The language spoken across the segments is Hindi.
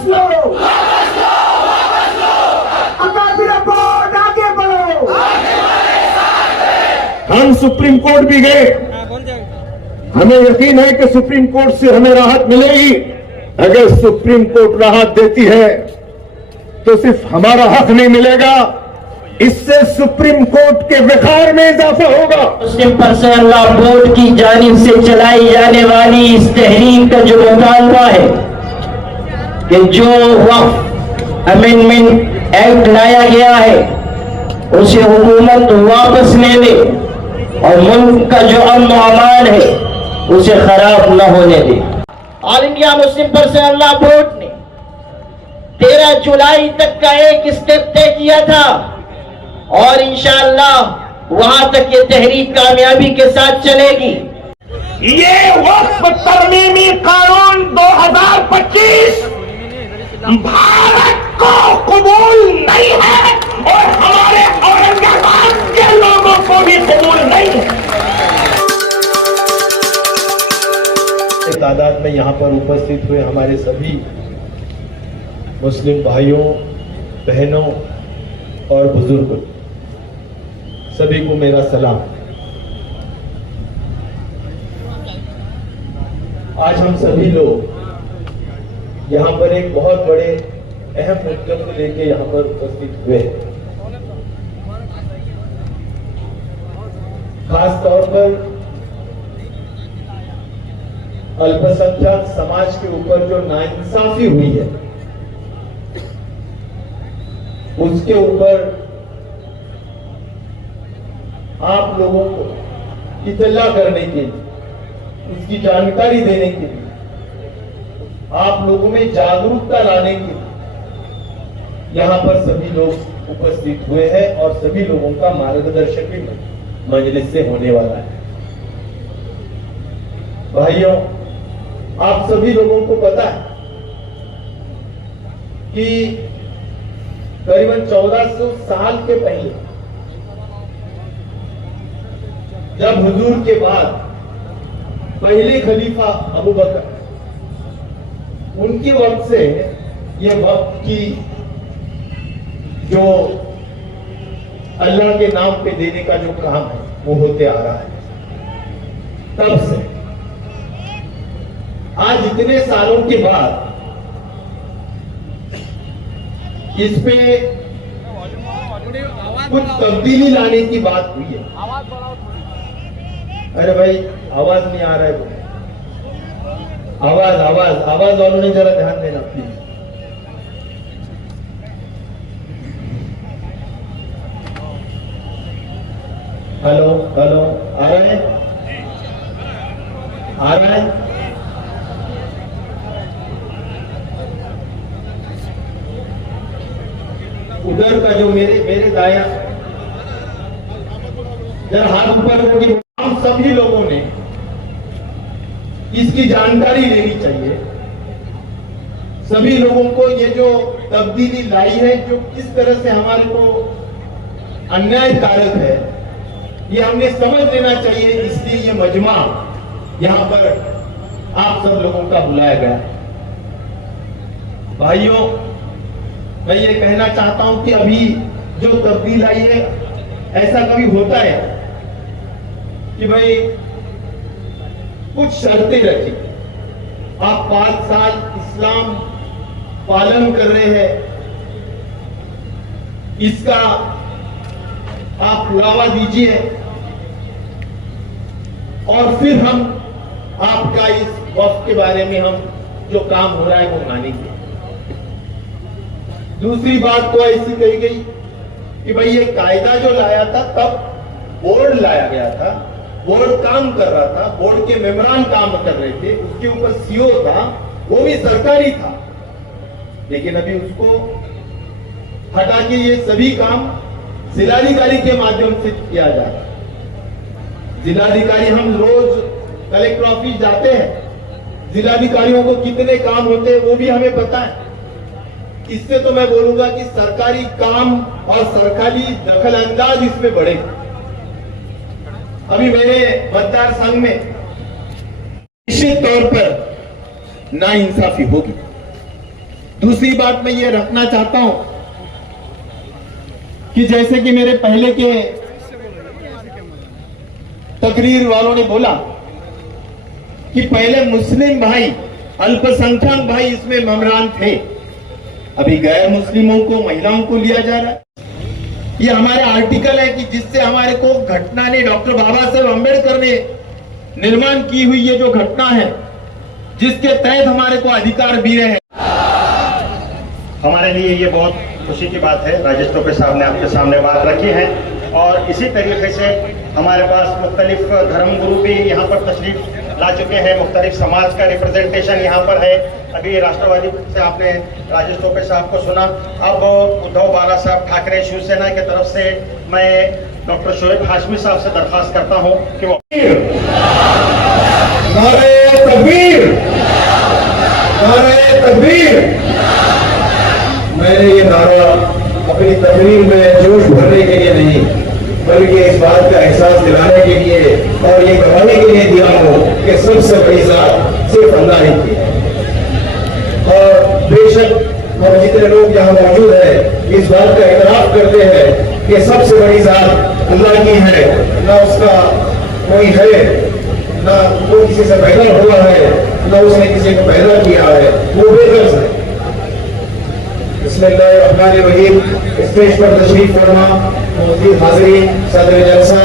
वापस लो, अकाबिर बोर्ड आगे बढ़ो। हम सुप्रीम कोर्ट भी गए, हमें यकीन है कि सुप्रीम कोर्ट से हमें राहत मिलेगी। अगर सुप्रीम कोर्ट राहत देती है तो सिर्फ हमारा हक नहीं मिलेगा, इससे सुप्रीम कोर्ट के वक़ार में इजाफा होगा। मुस्लिम पर्सनल लॉ बोर्ड की जानिब से चलाई जाने वाली इस तहरीक का जो मुतालबा है कि जो वक्फ अमेंडमेंट एक्ट लाया गया है उसे हुकूमत वापस ले ले और मुल्क का जो अमन व अमान है उसे खराब न होने दे। All India Muslim Personal Law Board ने 13 जुलाई तक का एक स्टेप तय किया था और इंशाअल्लाह वहां तक ये तहरीक कामयाबी के साथ चलेगी। ये वक्फ तरमीमी कानून 2025 भारत को कबूल नहीं है और हमारे औरंगाबाद के लोगों को भी कबूल नहीं है। तादाद में यहाँ पर उपस्थित हुए हमारे सभी मुस्लिम भाइयों, बहनों और बुजुर्गों, सभी को मेरा सलाम। आज हम सभी लोग यहाँ पर एक बहुत बड़े अहम मुद्दे को लेकर यहाँ पर उपस्थित हुए हैं। खास तौर पर अल्पसंख्यक समाज के ऊपर जो नाइंसाफी हुई है उसके ऊपर आप लोगों को इत्तला करने के लिए, उसकी जानकारी देने के लिए, आप लोगों में जागरूकता लाने के लिए यहां पर सभी लोग उपस्थित हुए हैं और सभी लोगों का मार्गदर्शन भी मजलिस से होने वाला है। भाइयों, आप सभी लोगों को पता है कि करीबन 1400 साल के पहले जब हुजूर के बाद पहले खलीफा अबू बकर, उनके वक्त से यह वक्त की जो अल्लाह के नाम पे देने का जो काम है वो होते आ रहा है। तब से आज इतने सालों के बाद इस पे कुछ तब्दीली लाने की बात हुई है। अरे भाई, आवाज नहीं आ रहा है। आवाज वालों ने जरा ध्यान देना प्लीज। हेलो, आ रहा है? उधर का जो मेरे दाया जरा हाथ ऊपर होगी। हम सभी लोगों ने इसकी जानकारी लेनी चाहिए। सभी लोगों को ये जो तब्दीली लाई है, जो किस तरह से हमारे को अन्यायकारक है, ये हमने समझ लेना चाहिए। इसलिए ये मजमा यहां पर आप सब लोगों का बुलाया गया। भाइयों, मैं ये कहना चाहता हूं कि अभी जो तब्दील आई है, ऐसा कभी होता है कि भाई कुछ शर्तें रखी। आप 5 साल इस्लाम पालन कर रहे हैं, इसका आप पुरावा दीजिए और फिर हम आपका इस वक्फ के बारे में हम जो काम हो रहा है वो मानेंगे। दूसरी बात तो ऐसी कही गई कि भाई ये कायदा जो लाया था तब बोर्ड लाया गया था, बोर्ड काम कर रहा था, बोर्ड के मेंबरान काम कर रहे थे, उसके ऊपर सीओ था, वो भी सरकारी था। लेकिन अभी उसको हटा के ये सभी काम जिलाधिकारी के माध्यम से किया जा रहा है। जिलाधिकारी, हम रोज कलेक्टर ऑफिस जाते हैं, जिलाधिकारियों को कितने काम होते हैं वो भी हमें पता है। इससे तो मैं बोलूंगा कि सरकारी काम और सरकारी दखल अंदाज इसमें बढ़े। अभी मेरे मतदार संघ में निश्चित तौर पर नाइंसाफी होगी। दूसरी बात मैं ये रखना चाहता हूं कि जैसे कि मेरे पहले के तकरीर वालों ने बोला कि पहले मुस्लिम भाई, अल्पसंख्यक भाई इसमें मेम्बरान थे, अभी गैर मुस्लिमों को, महिलाओं को लिया जा रहा है। ये हमारे आर्टिकल है कि जिससे हमारे को घटना ने, डॉक्टर बाबा साहेब अम्बेडकर ने निर्माण की हुई ये जो घटना है, जिसके तहत हमारे को अधिकार मिले हैं। हमारे लिए ये बहुत खुशी की बात है। राजेश टोपे साहब ने आपके सामने बात रखी है और इसी तरीके से हमारे पास मुख्तलिफ धर्मगुरु भी यहाँ पर तशरीफ ला चुके हैं, मुख्तलिफ समाज का रिप्रेजेंटेशन यहाँ पर है। अभी राष्ट्रवादी से आपने राजेश टोपे साहब को सुना, अब उद्धव बाला साहब ठाकरे शिवसेना की तरफ से मैं डॉक्टर शोएब हाशमी साहब से दरख्वास्त करता हूँ कि वो नारे तकबीर, नारे तकबीर। मैंने ये नारा अपनी तकरीर में जोश भरने के लिए नहीं, बल्कि इस बात का एहसास दिलाने के लिए और ये गवाही के लिए दिया हो कि सबसे बड़ी जात सिर्फ अल्लाह ही की है। और बेशक हम जितने लोग यहाँ मौजूद हैं इस बात का इतराफ करते हैं कि सबसे बड़ी जात अल्लाह की है, ना उसका कोई है, ना वो किसी से पैदा हुआ है, ना उसने किसी को पैदा किया है, वो बेगर्ज है। बिस्मिल्लाहिर्रहमानिर्रहीम। स्टेज पर तशरीफ फरमा मौजूद हाज़रीन, सदर जलसा,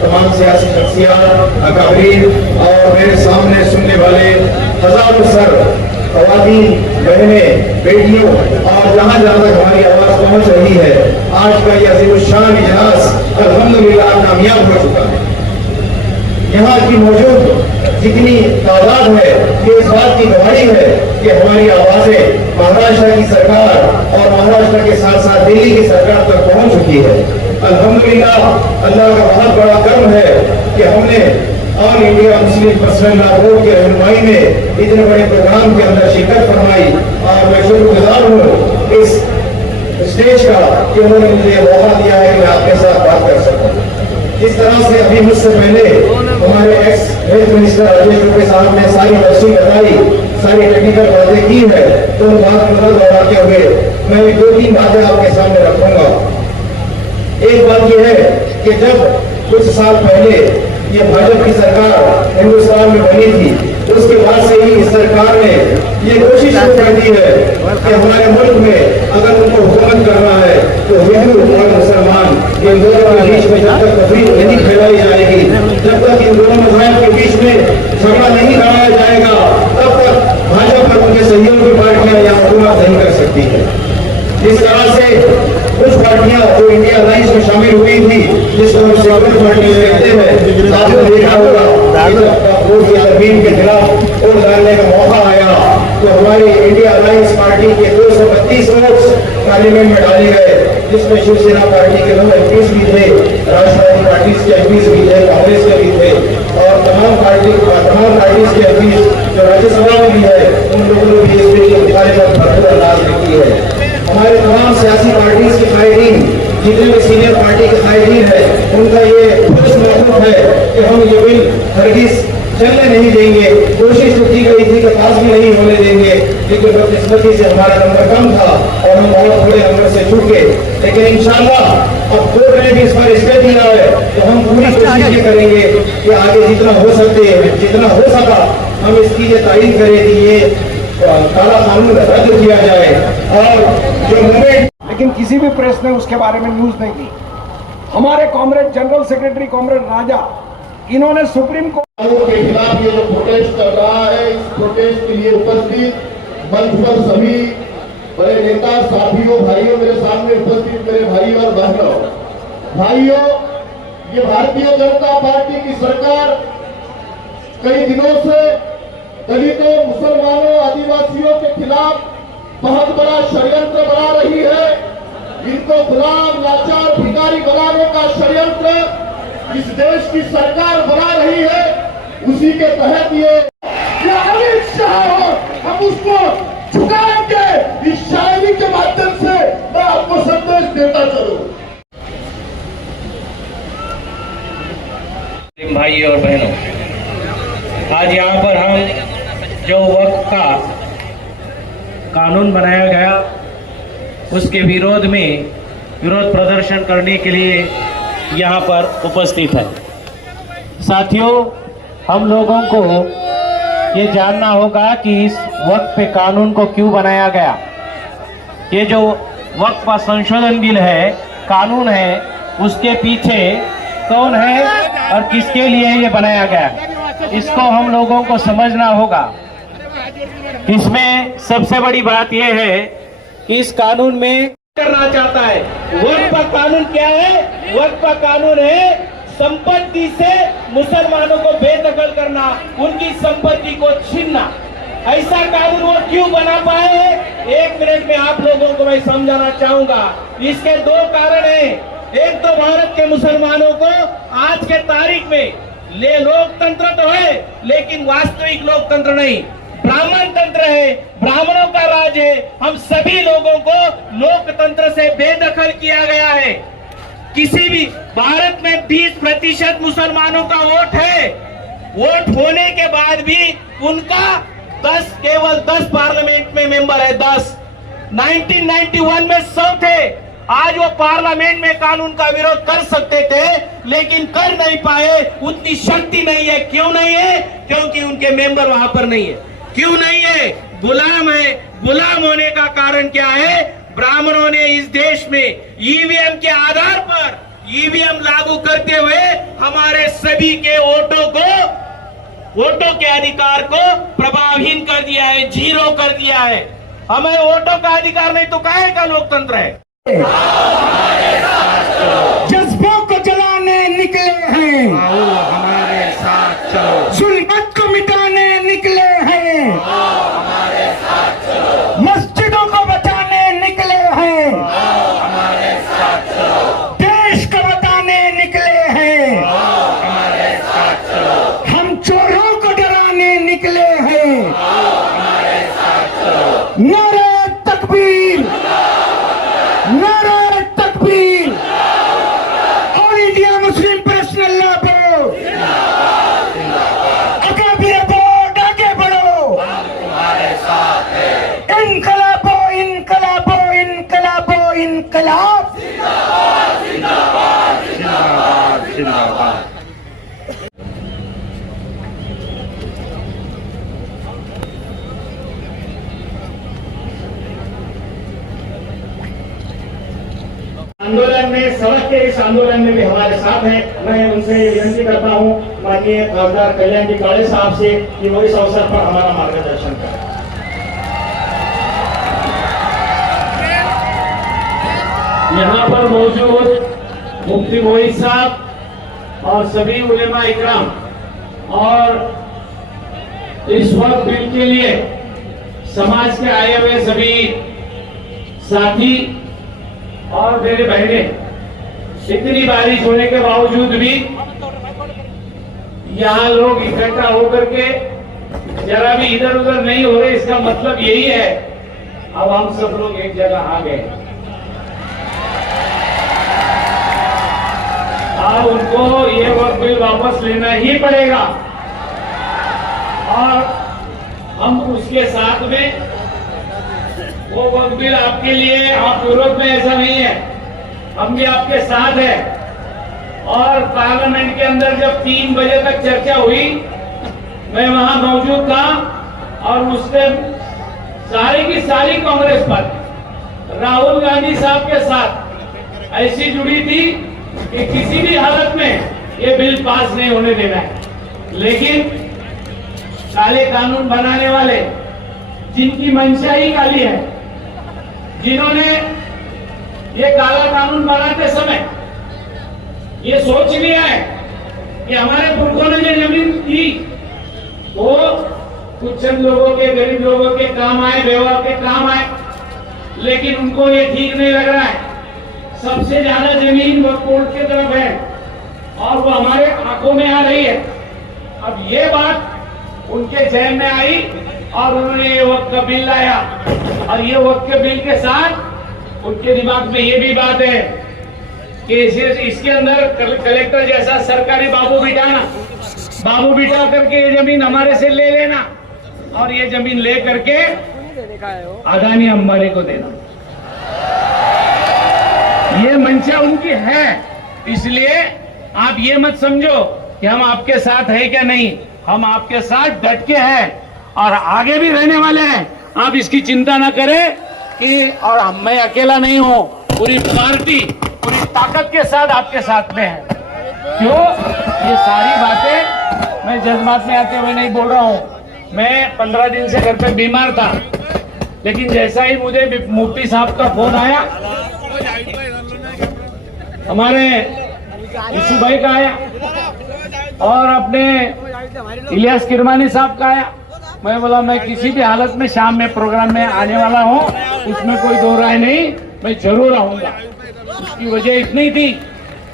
तमाम सियासी शख्सियात, अकाबरीन और मेरे सामने सुनने वाले हजारों सर ख़वातीन, बहनें, बेटियों और जहाँ जहाँ तक हमारी आवाज़ पहुँच रही है, आज का यह अज़ीमुश्शान इजलास अल्हम्दुलिल्लाह कामयाब हो चुका है। यहाँ की मौजूद जितनी तादाद है ये इस बात की गवाही है कि हमारी आवाजें महाराष्ट्र की सरकार और महाराष्ट्र के साथ साथ दिल्ली की सरकार तक पहुंच चुकी है। अल्हम्दुलिल्लाह, अल्लाह का बहुत बड़ा कर्म है कि हमने all India Muslim Personal Law board की रहनुमाई में इतने बड़े प्रोग्राम के अंदर शिरकत फरमाई और मैं शुक्रगुजार हूँ इस स्टेज का कि उन्होंने मुझे मौका दिया है कि मैं आपके साथ बात कर सकूँ। जिस तरह से अभी मुझसे पहले हमारे x health minister Rajesh Tope साहब ने सारी तफसील बताई, सारी टेक्निकल बातें की है, तो उन बात को दोहराते हुए मैं 2-3 बातें आपके सामने रखूंगा। एक बात यह है कि जब कुछ साल पहले ये भाजपा की सरकार हिंदुस्तान में बनी थी, उसके बाद से ही इस सरकार ने ये कोशिश शुरू कर दी है कि हमारे मुल्क में अगर उनको हुकूमत करना है तो हिंदू और मुसलमान इन दोनों के बीच में जब तक तफरीक नहीं फैलाई जाएगी, जब तक इन दोनों मज़ाहिब के बीच में झगड़ा नहीं कराया जाएगा, तब तक भाजपा और उनके सहयोगी पार्टियां यहाँ हुकूमत नहीं कर सकती है। जिस तरह से कुछ पार्टियां जो इंडिया अलायंस में शामिल हुई थी, जिसको हम सेकुलर पार्टी कहते हैं, आपने देखा होगा वोट की तरमीम के खिलाफ वोट डालने का मौका आया तो हमारी इंडिया अलायंस पार्टी के 232 वोट्स पार्लियामेंट में डाले गए, जिसमें शिवसेना पार्टी के 9 एमपीज भी थे, राष्ट्रवादी पार्टी के एमपीज भी थे, कांग्रेस के भी थे और तमाम पार्टीज के एमपीज जो राज्यसभा में भी है, उन लोगों ने भी इस बिल की मुखालिफत भरपूर अंदाज में की है। हमारे तमाम सियासी पार्टीज के कायदीन, जितने भी सीनियर पार्टी के कायदीन है, उनका ये खुद मौक़िफ़ है कि हम ये बिल हरगिज़ चलने नहीं देंगे। कोशिश तो की गई थी कि पास भी नहीं होने देंगे, लेकिन बदकिस्मती से हमारा नंबर कम था और हम बहुत थोड़े नंबर से चूके, लेकिन इंशाअल्लाह अब कोर्ट ने भी इस पर स्टे दिया है तो हम पूरी कोशिश ये करेंगे कि आगे जितना हो सकते हैं, जितना हो सका हम इसकी ये तारीफ करें कि ये काला कानून रद्द किया जाए। और जो मूवमेंट, लेकिन किसी भी प्रेस ने उसके बारे में न्यूज नहीं दी। हमारे कॉमरेड जनरल सेक्रेटरी कॉमरेड राजा, इन्होंने सुप्रीम कोर्ट के खिलाफ ये जो प्रोटेस्ट कर रहा है, इस प्रोटेस्ट के लिए उपस्थित मंच पर सभी बड़े नेता, साथियों, भाइयों, मेरे सामने उपस्थित मेरे भाई और बहनों, भाइयों, ये भारतीय जनता पार्टी की सरकार कई दिनों से दलितों, मुसलमानों, आदिवासियों के खिलाफ बहुत बड़ा षड्यंत्र बना रही है। इनको गुलाम, लाचार, भिखारी बनाने का षड्यंत्र इस देश की सरकार बना रही है। उसी के तहत ये अमित शाह हो, हम उसको झुकाएंगे। इस शायरी के माध्यम से मैं आपको संदेश देता चलूं। भाई और बहनों, आज यहाँ पर हम जो वक्त का कानून बनाया गया उसके विरोध में विरोध प्रदर्शन करने के लिए यहाँ पर उपस्थित है। साथियों, हम लोगों को ये जानना होगा कि इस वक्त पे कानून को क्यों बनाया गया। ये जो वक्त का संशोधन बिल है, कानून है, उसके पीछे कौन है और किसके लिए ये बनाया गया, इसको हम लोगों को समझना होगा। इसमें सबसे बड़ी बात यह है कि इस कानून में करना चाहता है। वक्फ का कानून क्या है? वक्फ का कानून है संपत्ति से मुसलमानों को बेदखल करना, उनकी संपत्ति को छीनना। ऐसा कानून वो क्यों बना पाए हैं, 1 मिनट में आप लोगों को मैं समझाना चाहूंगा। इसके 2 कारण हैं। एक तो भारत के मुसलमानों को आज के तारीख में लोकतंत्र तो है, लेकिन वास्तविक लोकतंत्र नहीं, ब्राह्मण तंत्र है, ब्राह्मणों का राज है। हम सभी लोगों को लोकतंत्र से बेदखल किया गया है। किसी भी भारत में 20% मुसलमानों का वोट है। वोट होने के बाद भी उनका केवल 10 पार्लियामेंट में मेंबर है, 10। 1991 में 100 थे। आज वो पार्लियामेंट में कानून का विरोध कर सकते थे, लेकिन कर नहीं पाए, उतनी शक्ति नहीं है। क्यों नहीं है? क्योंकि उनके मेंबर वहां पर नहीं है। क्यों नहीं है? गुलाम है। गुलाम होने का कारण क्या है? ब्राह्मणों ने इस देश में ईवीएम के आधार पर ईवीएम लागू करते हुए हमारे सभी के वोटों के अधिकार को प्रभावहीन कर दिया है, 0 कर दिया है। हमें वोटों का अधिकार नहीं तो काहे का लोकतंत्र है? जज्बों को जलाने निकले हैं, हमारे साथ चलो। जुल्मत को मिटाने निकले हैं, हमारे साथ चलो। मस्जिदों को बचाने निकले हैं, हमारे साथ चलो। देश को बताने निकले हैं, हमारे साथ चलो। हम चोरों को डराने निकले हैं। हमारे साथ चलो। नारे तकबीर, नारे तकबीर। All India Muslim Personal Law Board, अकाबिर बोर्ड, आगे बढ़ो। हमारे साथ है। इनकलाबो इनकलाबो इनकलाबो इनकलाब। जिंदाबाद जिंदाबाद। आंदोलन में, सड़क के इस आंदोलन में भी हमारे साथ हैं। मैं उनसे विनती करता हूं माननीय खासदार कल्याण जी काळे साहब से कि वो इस अवसर पर हमारा मार्गदर्शन करें। यहाँ पर मौजूद मुफ्ती मोहित साहब और सभी उलेमा इकराम और इस वक्त बिल के लिए समाज के आए हुए सभी साथी और मेरे बहने, इतनी बारिश होने के बावजूद भी यहाँ लोग इकट्ठा होकर के जरा भी इधर उधर नहीं हो रहे। इसका मतलब यही है अब हम सब लोग एक जगह आ गए। अब उनको ये वक्त बिल वापस लेना ही पड़ेगा और हम उसके साथ में वो वक्त बिल आपके लिए, आप विरोध में ऐसा नहीं है, हम भी आपके साथ हैं। और पार्लियामेंट के अंदर जब 3 बजे तक चर्चा हुई, मैं वहां मौजूद था और उससे सारी की सारी कांग्रेस पार्टी राहुल गांधी साहब के साथ ऐसी जुड़ी थी कि किसी भी हालत में ये बिल पास नहीं होने देना है। लेकिन काले कानून बनाने वाले, जिनकी मंशा ही काली है, जिन्होंने ये काला कानून बनाते समय ये सोच लिया है कि हमारे पुरखों ने जो जमीन दी वो कुछ चंद लोगों के, गरीब लोगों के काम आए, बेवा के काम आए, लेकिन उनको ये ठीक नहीं लग रहा है। सबसे ज्यादा जमीन वो कोर्ट की तरफ है और वो हमारे आंखों में आ रही है। अब ये बात उनके जहन में आई और उन्होंने ये वक्त का बिल लाया और ये वक्त के बिल के साथ उनके दिमाग में ये भी बात है कि इसके अंदर कलेक्टर जैसा सरकारी बाबू बिठा करके ये जमीन हमारे से ले लेना और ये जमीन ले करके अदानी अंबानी को देना। ये मंशा उनकी है, इसलिए आप ये मत समझो कि हम आपके साथ है क्या नहीं, हम आपके साथ डट के हैं और आगे भी रहने वाले हैं। आप इसकी चिंता ना करें कि और मैं अकेला नहीं हूं, पूरी पार्टी पूरी ताकत के साथ आपके साथ में है। क्यों? ये सारी बातें मैं जज्बात में आते हुए नहीं बोल रहा हूं। मैं 15 दिन से घर पे बीमार था, लेकिन जैसा ही मुझे मुफ्ती साहब का फोन आया, हमारे यीशु भाई का आया और अपने इलियास किरमानी साहब का आया, मैं बोला मैं किसी भी हालत में शाम में प्रोग्राम में आने वाला हूं, उसमें कोई दो राय नहीं, मैं जरूर आऊंगा। उसकी वजह इतनी थी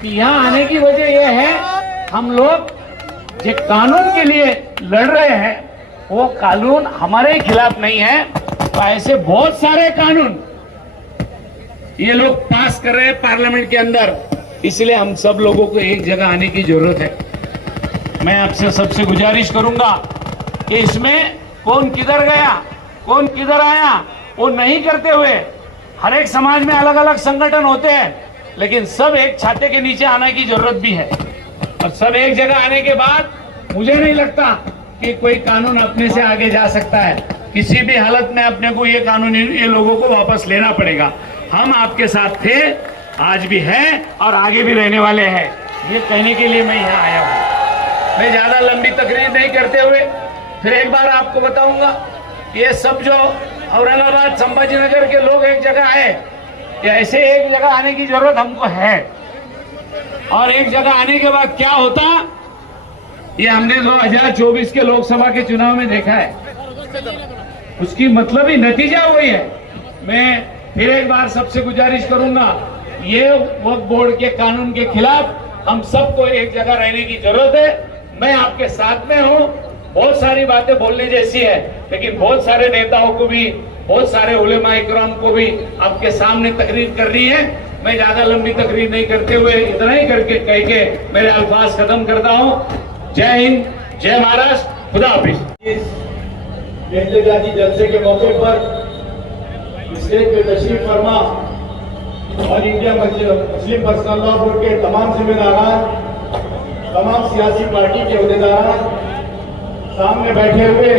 कि यहाँ आने की वजह यह है, हम लोग जो कानून के लिए लड़ रहे हैं वो कानून हमारे खिलाफ नहीं है। तो ऐसे बहुत सारे कानून ये लोग पास कर रहे हैं पार्लियामेंट के अंदर, इसलिए हम सब लोगों को एक जगह आने की जरूरत है। मैं आपसे सबसे गुजारिश करूंगा कि इसमें कौन किधर गया कौन किधर आया वो नहीं करते हुए, हर एक समाज में अलग अलग संगठन होते हैं, लेकिन सब एक छाते के नीचे आने की जरूरत भी है। और सब एक जगह आने के बाद मुझे नहीं लगता कि कोई कानून अपने से आगे जा सकता है। किसी भी हालत में अपने को ये कानून ये लोगों को वापस लेना पड़ेगा। हम आपके साथ थे, आज भी हैं और आगे भी रहने वाले हैं, ये कहने के लिए मैं यहाँ आया हूँ। मैं ज्यादा लंबी तकरीर नहीं करते हुए फिर एक बार आपको बताऊंगा, ये सब जो औरंगाबाद संभाजी नगर के लोग एक जगह आए, ऐसे एक जगह आने की जरूरत हमको है। और एक जगह आने के बाद क्या होता, ये हमने 2024 के लोकसभा के चुनाव में देखा है, उसकी मतलब ही नतीजा वही है। मैं फिर एक बार सबसे गुजारिश करूंगा, ये वक्फ बोर्ड के कानून के खिलाफ हम सबको एक जगह रहने की जरूरत है। मैं आपके साथ में हूं। बहुत सारी बातें बोलने जैसी है, लेकिन बहुत सारे नेताओं को भी, बहुत सारे उलेमा इकराम को भी आपके सामने तकरीर करनी है। मैं ज्यादा लंबी तकरीर नहीं करते हुए इतना ही करके कह के मेरे अल्फाज खत्म करता हूं। जय हिंद, जय महाराष्ट्र, खुदा हाफिज। जाति जलसे के मौके पर स्टेज पे तशरीफ फरमा और India Muslim Personal Law Board के तमाम जिम्मेदारान, तमाम सियासी पार्टी के अहदेदारान, सामने बैठे हुए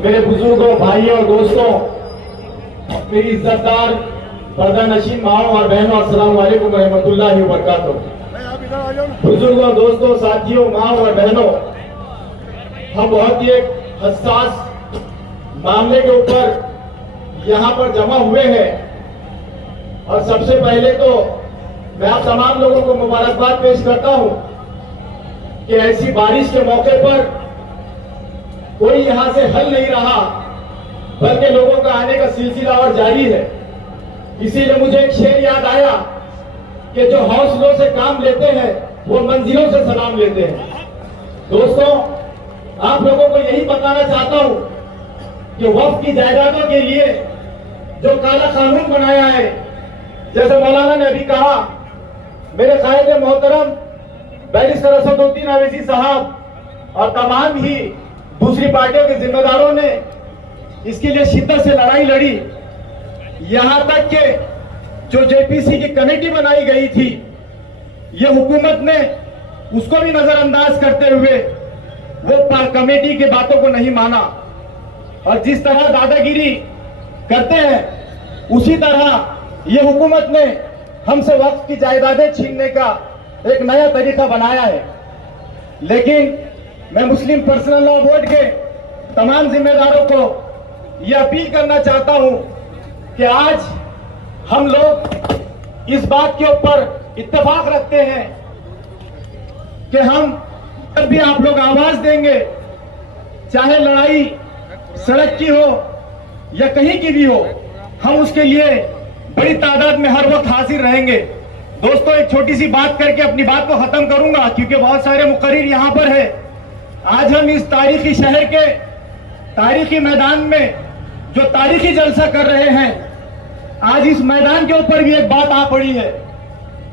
मेरे बुजुर्गों, भाइयों और दोस्तों, मेरी इज्जतदार पर्दा नशीन माओ और बहनों, अस्सलाम वालेकुम रहमतुल्लाहि व बरकातुहू। बुजुर्गों, दोस्तों, साथियों, माओ और बहनों, हम बहुत ही एक हसास मामले के ऊपर यहाँ पर जमा हुए हैं और सबसे पहले तो मैं आप तमाम लोगों को मुबारकबाद पेश करता हूँ कि ऐसी बारिश के मौके पर कोई यहाँ से हल नहीं रहा, बल्कि लोगों का आने का सिलसिला और जारी है। इसीलिए मुझे एक शेर याद आया कि जो हौसलों से काम लेते हैं वो मंजिलों से सलाम लेते हैं। दोस्तों, आप लोगों को यही बताना चाहता हूं कि वक्फ की जायदादों के लिए जो काला कानून बनाया है, जैसे मौलाना ने अभी कहा, मेरे कायदे मोहतरम बैरिस्टर असदुद्दीन अवैसी साहब और तमाम ही दूसरी पार्टियों के जिम्मेदारों ने इसके लिए शिद्दत से लड़ाई लड़ी। यहां तक कि जो जेपीसी की कमेटी बनाई गई थी, ये हुकूमत ने उसको भी नजरअंदाज करते हुए वो कमेटी की बातों को नहीं माना और जिस तरह दादागिरी करते हैं उसी तरह ये हुकूमत ने हमसे वक्फ की जायदादें छीनने का एक नया तरीका बनाया है। लेकिन मैं मुस्लिम पर्सनल लॉ बोर्ड के तमाम जिम्मेदारों को यह अपील करना चाहता हूं कि आज हम लोग इस बात के ऊपर इत्तेफाक रखते हैं कि हम जब भी आप लोग आवाज देंगे, चाहे लड़ाई सड़क की हो या कहीं की भी हो, हम उसके लिए बड़ी तादाद में हर वक्त हाजिर रहेंगे। दोस्तों, एक छोटी सी बात करके अपनी बात को खत्म करूंगा क्योंकि बहुत सारे मुकर्रिर यहां पर है। आज हम इस तारीखी शहर के तारीखी मैदान में जो तारीखी जलसा कर रहे हैं, आज इस मैदान के ऊपर भी एक बात आ पड़ी है।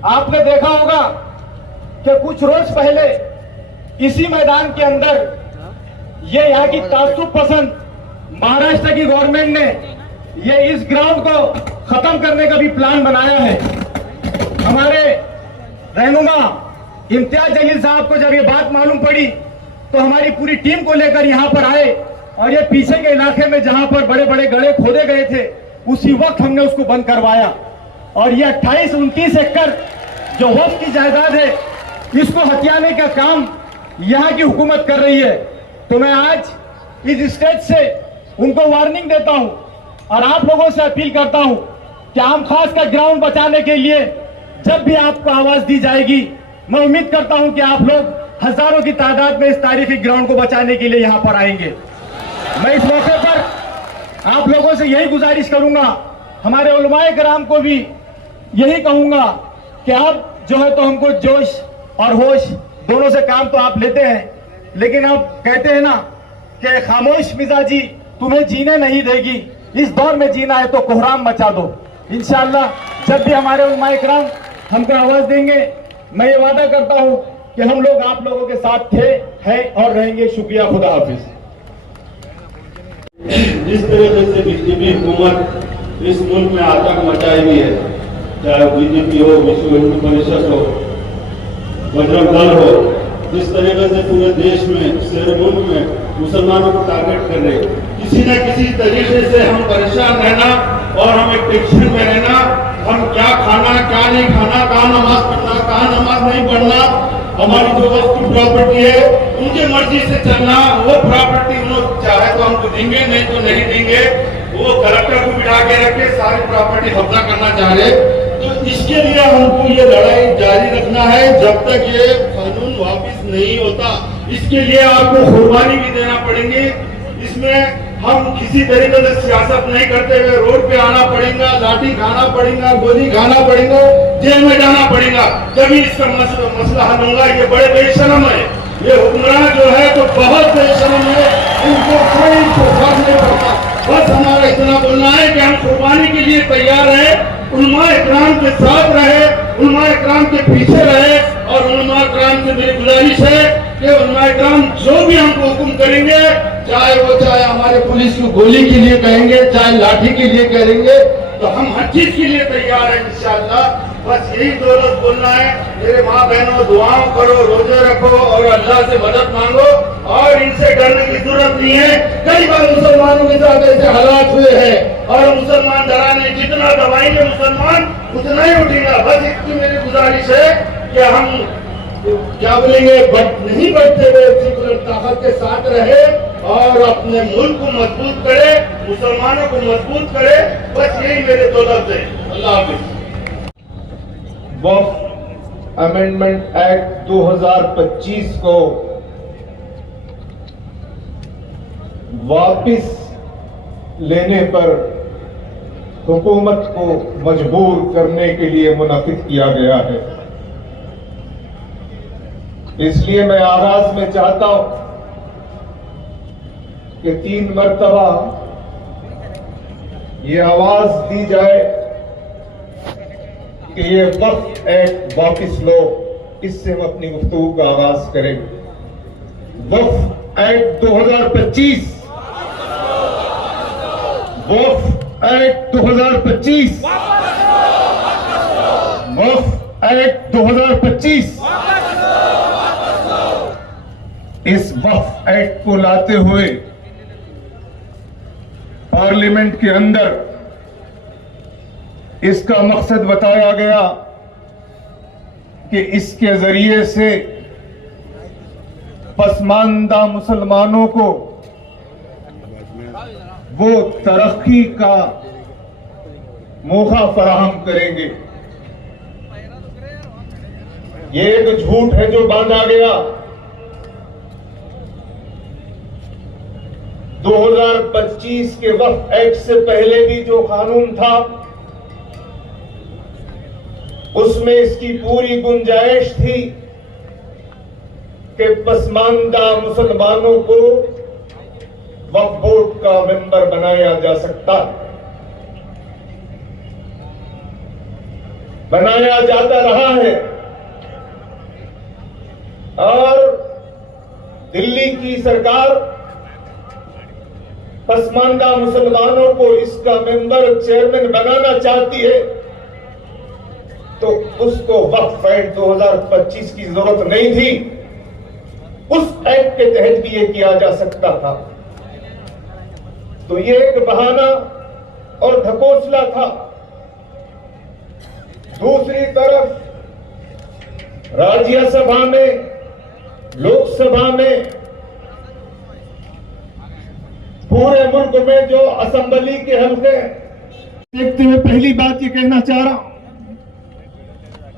आपने देखा होगा कि कुछ रोज पहले इसी मैदान के अंदर ये यहाँ की तासुब पसंद महाराष्ट्र की गवर्नमेंट ने ये इस ग्राउंड को खत्म करने का भी प्लान बनाया है। हमारे रहनुमा इम्तियाज जलील साहब को जब ये बात मालूम पड़ी तो हमारी पूरी टीम को लेकर यहाँ पर आए और ये पीछे के इलाके में जहां पर बड़े बड़े गड्ढे खोदे गए थे उसी वक्त हमने उसको बंद करवाया। और ये 28-29 एकड़ जो वक्फ की जायदाद है इसको हथियाने का काम यहाँ की हुकूमत कर रही है। तो मैं आज इस स्टेज से उनको वार्निंग देता हूं और आप लोगों से अपील करता हूं कि आम खास का ग्राउंड बचाने के लिए जब भी आपको आवाज दी जाएगी, मैं उम्मीद करता हूं कि आप लोग हजारों की तादाद में इस तारीखी ग्राउंड को बचाने के लिए यहां पर आएंगे। मैं इस मौके पर आप लोगों से यही गुजारिश करूंगा, हमारे उलमाए किराम को भी यही कहूंगा कि आप जो है तो हमको जोश और होश दोनों से काम तो आप लेते हैं, लेकिन आप कहते हैं ना कि खामोश मिजाजी तुम्हें जीने नहीं देगी, इस दौर में जीना है तो कोहराम मचा दो। इंशाअल्लाह जब भी हमारे उलमाए किराम हमको आवाज देंगे, मैं ये वादा करता हूं कि हम लोग आप लोगों के साथ थे, हैं और रहेंगे। शुक्रिया, खुदा हाफिज। जिस तरीके से बीजेपी हुकूमत इस मुल्क में आतंक मचाई हुई है, चाहे बीजेपी हो, विश्व हिंदू परिषद हो, बजरंग दल हो, जिस तरीके से पूरे देश में, शहर मुल्क में मुसलमानों को टारगेट कर रहे, किसी न किसी तरीके से हम परेशान रहना और हम एक टेंशन में रहना, हम क्या खाना क्या नहीं खाना, कहाँ नमाज पढ़ना कहाँ नमाज नहीं पढ़ना, हमारी जो वस्तु प्रॉपर्टी है उनकी मर्जी से चलना, वो प्रॉपर्टी उन्होंने चाहे तो हमको देंगे, नहीं तो नहीं देंगे, वो कलेक्टर को बिठा के रखे सारी प्रॉपर्टी कब्जा करना चाह रहे। तो इसके लिए हमको ये लड़ाई जारी रखना है जब तक ये कानून वापस नहीं होता। इसके लिए आपको कुर्बानी भी देना पड़ेगी। इसमें हम किसी तरीके से सियासत नहीं करते हुए रोड पे आना पड़ेगा, लाठी खाना पड़ेगा, गोली खाना पड़ेगा, जेल में जाना पड़ेगा, तभी इसका मसला हल होगा। ये बड़े बेशरम है, ये हुक्मरान जो है तो बहुत बेशरम है, इनको कोई फर्क नहीं पड़ता। बस हमारा इतना बोलना है कि हम कुर्बानी के लिए तैयार हैं, उलमा इकराम के साथ रहे, उलमा इकराम के पीछे रहे, और उलमा इकराम से मेरी गुजारिश है कि उलमा इकराम जो भी हमको हुक्म करेंगे, चाहे हमारे पुलिस को गोली के लिए कहेंगे, चाहे लाठी के लिए करेंगे, तो हम हर चीज के लिए तैयार हैं इंशाअल्लाह। बस यही दौलत बोलना है। मेरे माँ बहनों, दुआओं करो, रोजे रखो और अल्लाह से मदद मांगो, और इनसे डरने की जरूरत नहीं है। कई बार मुसलमानों के साथ ऐसे हालात हुए हैं और मुसलमान डरा नहीं, जितना दबाएंगे मुसलमान उतना ही उठेगा। बस इतनी मेरी गुजारिश है कि हम क्या बोलेंगे, नहीं बढ़ते हुए ताकत के साथ रहे और अपने मुल्क को मजबूत करे, मुसलमानों को मजबूत करे। बस यही मेरे दौलत है। अल्लाह हाफिज। वक्फ अमेंडमेंट एक्ट 2025 को वापस लेने पर हुकूमत को मजबूर करने के लिए मुनाफिक किया गया है। इसलिए मैं आगाज में चाहता हूं कि 3 मरतबा ये आवाज दी जाए कि ये वक्फ एक्ट वापिस लो। इससे हम अपनी गुफ्तगू का आगाज करें। वक्फ एक्ट 2025, वक्फ एक्ट 2025, वक्फ एक्ट 2025। इस वक्फ एक्ट को लाते हुए पार्लियामेंट के अंदर इसका मकसद बताया गया कि इसके जरिए से पसमानदा मुसलमानों को वो तरक्की का मौका फराहम करेंगे। ये एक झूठ है जो बांधा गया। 2025 के वक्फ एक्ट से पहले भी जो कानून था उसमें इसकी पूरी गुंजाइश थी कि पसमानदा मुसलमानों को वक्फ बोर्ड का मेंबर बनाया जा सकता है, बनाया जाता रहा है। और दिल्ली की सरकार पसमानदा मुसलमानों को इसका मेंबर चेयरमैन बनाना चाहती है तो उसको वक्फ एक्ट 2025 की जरूरत नहीं थी। उस एक्ट के तहत भी ये किया जा सकता था। तो ये एक बहाना और ढकोसला था। दूसरी तरफ राज्यसभा में, लोकसभा में, पूरे मुल्क में जो असेंबली के हल्के देखते हुए पहली बात ये कहना चाह रहा हूं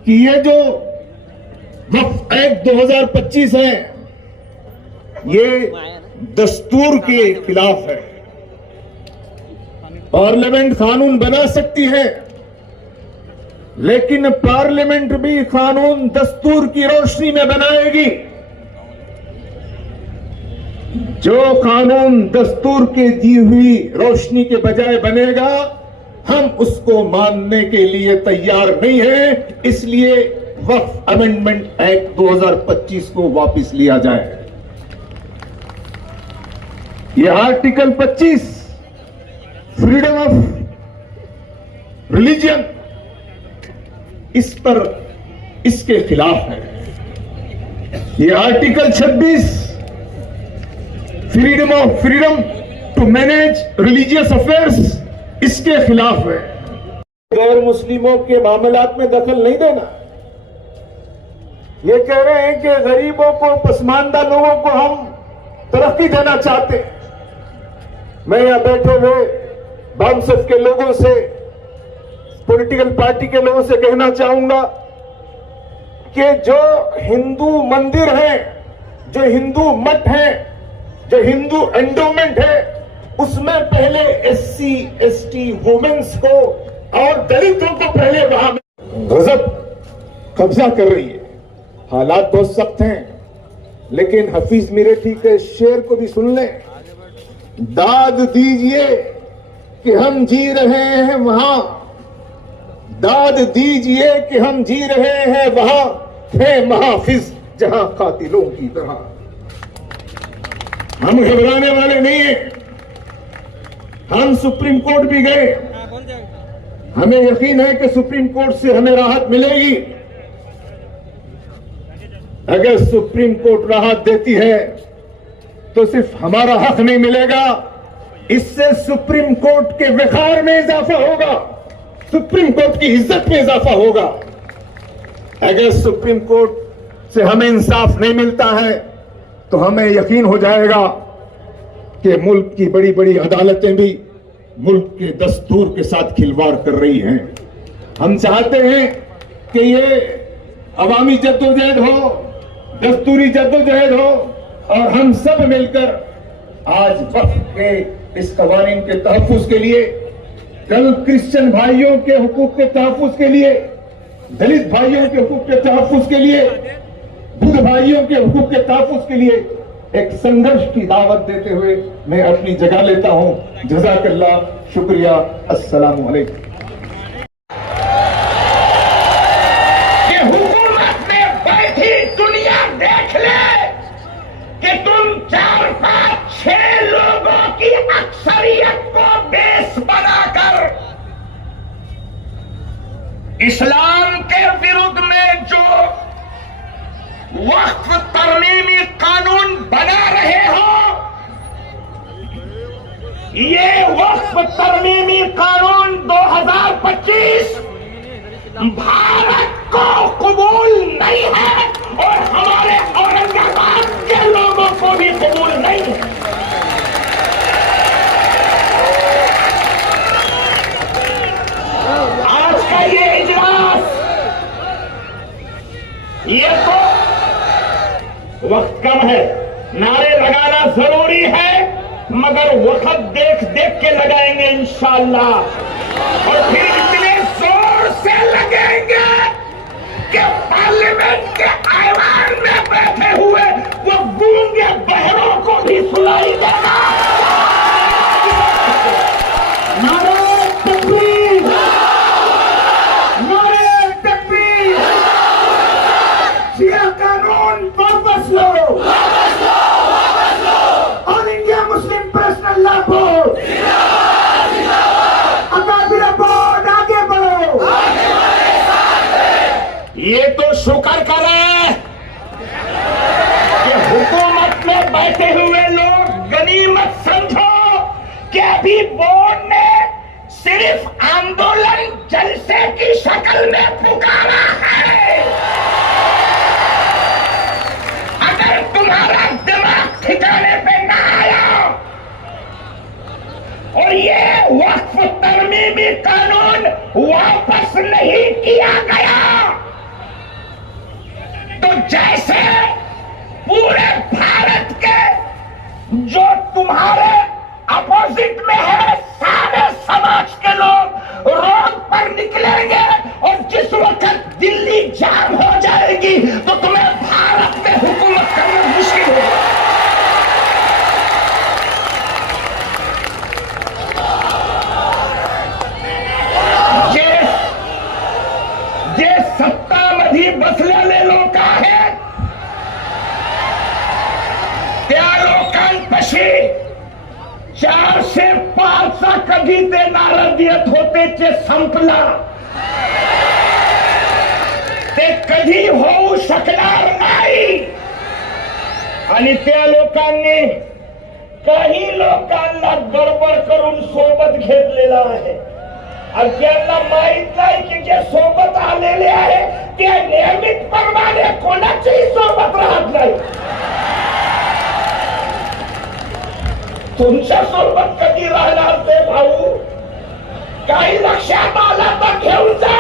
कि ये जो वक्फ एक्ट 2025 है ये दस्तूर के खिलाफ है। पार्लियामेंट कानून बना सकती है लेकिन पार्लियामेंट भी कानून दस्तूर की रोशनी में बनाएगी। जो कानून दस्तूर के दी हुई रोशनी के बजाय बनेगा हम उसको मानने के लिए तैयार नहीं हैं। इसलिए वक्फ अमेंडमेंट एक्ट 2025 को वापस लिया जाए। यह आर्टिकल 25 फ्रीडम ऑफ रिलीजन इसके खिलाफ है। यह article 26 freedom to manage religious affairs इसके खिलाफ है। गैर मुस्लिमों के मामलात में दखल नहीं देना। ये कह रहे हैं कि गरीबों को, पसमानदा लोगों को हम तरक्की देना चाहते हैं। मैं यहां बैठे हुए बामसफ के लोगों से, पॉलिटिकल पार्टी के लोगों से कहना चाहूंगा कि जो हिंदू मंदिर हैं, जो हिंदू मठ हैं, जो हिंदू एंडोमेंट है, उसमें पहले एससी, एसटी, वुमेन्स को और दलितों को पहले वहां गजब कब्जा कर रही है। हालात बहुत सख्त हैं लेकिन हफीज मिरेठी के शेर को भी सुन लें। दाद दीजिए कि हम जी रहे हैं वहां, दाद दीजिए कि हम जी रहे हैं वहां, है महाफिज जहां कातिलों की तरह। हम घबराने वाले नहीं हैं। हम सुप्रीम कोर्ट भी गए। हमें यकीन है कि सुप्रीम कोर्ट से हमें राहत मिलेगी। अगर सुप्रीम कोर्ट राहत देती है तो सिर्फ हमारा हक नहीं मिलेगा, इससे सुप्रीम कोर्ट के वक़ार में इजाफा होगा, सुप्रीम कोर्ट की इज्जत में इजाफा होगा। अगर सुप्रीम कोर्ट से हमें इंसाफ नहीं मिलता है तो हमें यकीन हो जाएगा कि मुल्क की बड़ी बड़ी अदालतें भी मुल्क के दस्तूर के साथ खिलवाड़ कर रही हैं। हम चाहते हैं कि ये अवामी जद्दोजहद हो, दस्तूरी जद्दोजहद हो और हम सब मिलकर आज वक्फ के इस कवानीन के तहफ्फुज के लिए, कल क्रिश्चियन भाइयों के हुकूक के तहफ्फुज के लिए, दलित भाइयों के हुकूक के तहफ्फुज के लिए, बुद्ध भाइयों के हुकूक के तहफ्फुज के लिए एक संघर्ष की दावत देते हुए मैं अपनी जगह लेता हूं। जज़ाकल्लाह, शुक्रिया, अस्सलामु अलैकुम। हुकूमत में बैठी दुनिया देख ले कि तुम 4-5-6 लोगों की अक्सरियत को बेस बनाकर इस्लाम के विरुद्ध में जो वक्फ तरमीमी कानून बना रहे हो, ये वक्फ तरमीमी कानून 2025 भारत को कबूल नहीं है और हमारे औरंगाबाद के लोगों को भी कबूल नहीं है। आज का ये इजलास, ये तो वक्त कम है, नारे लगाना जरूरी है मगर वक्त देख देख के लगाएंगे इंशाअल्लाह, और फिर इतने जोर से लगेंगे कि पार्लियामेंट के ऐवान में बैठे हुए वो गूंगे बहरों को भी सुनाई देगा। नारे तकबीर, नारे तकबीर। शिया कानून वापस लो, All India Muslim Personal Law Board अभी बोर्ड ने सिर्फ आंदोलन जलसे की शक्ल में पुकारा है। अगर तुम्हारा दिमाग ठिकाने पे ना आया और ये वक्फ तरमीमी कानून वापस नहीं किया गया तो जैसे पूरे भारत के जो तुम्हारे अपोजिट में है सारे समाज के लोग रोड पर निकलेंगे और जिस वक्त दिल्ली जाम हो जाएगी तो तुम्हें भारत में हुकूमत करना मुश्किल होगा। जे सत्तामधी बसलेले लोक आहेत त्या लोकांपाशी 405 कधी ते नारा देत होते ते संपला, ते कधी होऊ शकणार नाही। आणि त्या लोकांनी काही लोकांना गडबड करून सोबत घेतलेला आहे आणि त्यांना माहित नाही की जे सोबत आलेले आहे ते नियमितपणे कोणाच्याही सोबत राहत नाही। तुमच्या सोबत कधी राहणार ते भाऊ काही लक्षात आला तर घेऊन जा।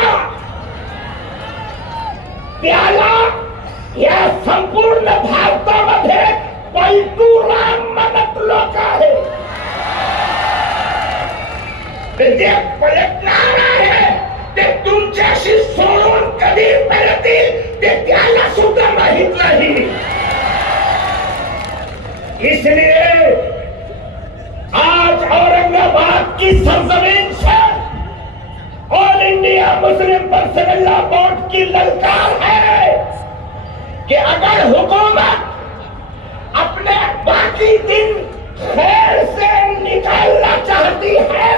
त्याला या संपूर्ण भारतामध्ये पैतूराम म्हणत लोक आहे ते जे पलटणार आहे ते तुमच्याशी सोडून कधी पळतील ते त्याला सुद्धा माहित नाही। इसलिए आज औरंगाबाद की सरजमीन से all India Muslim personal board की ललकार है कि अगर हुकूमत अपने बाकी दिन खैर से निकालना चाहती है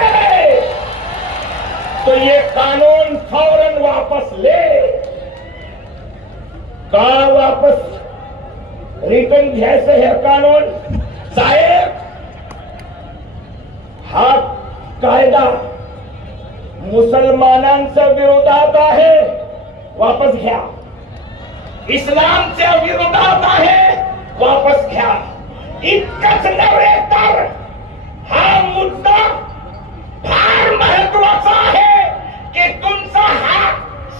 तो ये कानून फौरन वापस ले। का वापस रिटर्न घ्यायचं हे कानून साहेब, हा कायदा मुसलमानांच्या विरोधात आहे, वापस घ्या। इस्लामच्या विरोधात आहे, वापस घ्या। इतकंच नव्हे तर हा मुद्दा फार महत्वाचा आहे की तुमचा हा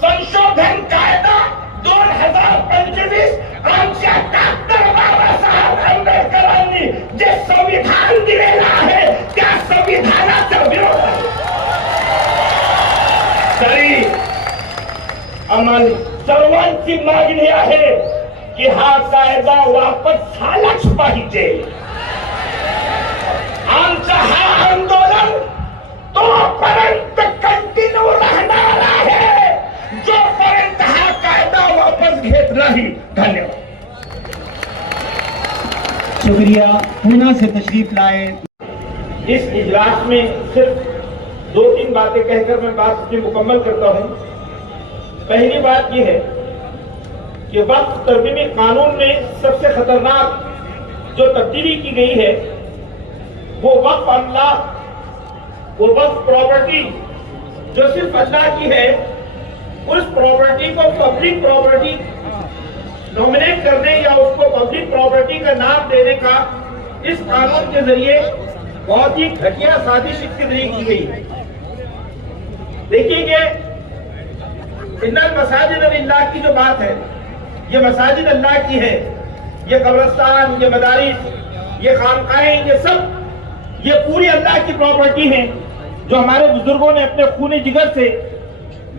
संशोधन कायदा 2025 आमच्या डॉक्टर बाबासाहेब आंबेडकरांनी जे संविधान दिलेलं आहे त्या संविधानाचा विरोध आहे। तरी आम्हाला सर्वांची मागणी आहे की हा कायदा वापस झालाच पाहिजे। आमचं हा आंदोलन तोपर्यंत कंटिन्यू राहणार आहे जोपर्यंत हा कायदा वापस घेत नाही। धन्यवाद। शुक्रिया। पूना से तशरीफ लाए। इस इजलास में सिर्फ 2-3 बातें कहकर मैं बात अपनी मुकम्मल करता हूं। पहली बात यह है कि वक्फ तरमीमी कानून में सबसे खतरनाक जो तब्दीली की गई है वो वक्फ अल्लाह, वो वक्फ प्रॉपर्टी जो सिर्फ अल्लाह की है उस प्रॉपर्टी को पब्लिक प्रॉपर्टी नॉमिनेट करने या उसको पब्लिक प्रॉपर्टी का नाम देने का इस कानून के जरिए बहुत ही घटिया साजिश इसके जरिए की गई है। देखिए इन्नल मसाजिद अल्लाह की जो बात है ये मसाजिद अल्लाह की है, ये कब्रिस्तान, ये मदारिस, ये खानकाएं, ये सब ये पूरी अल्लाह की प्रॉपर्टी है जो हमारे बुजुर्गों ने अपने खूनी जिगर से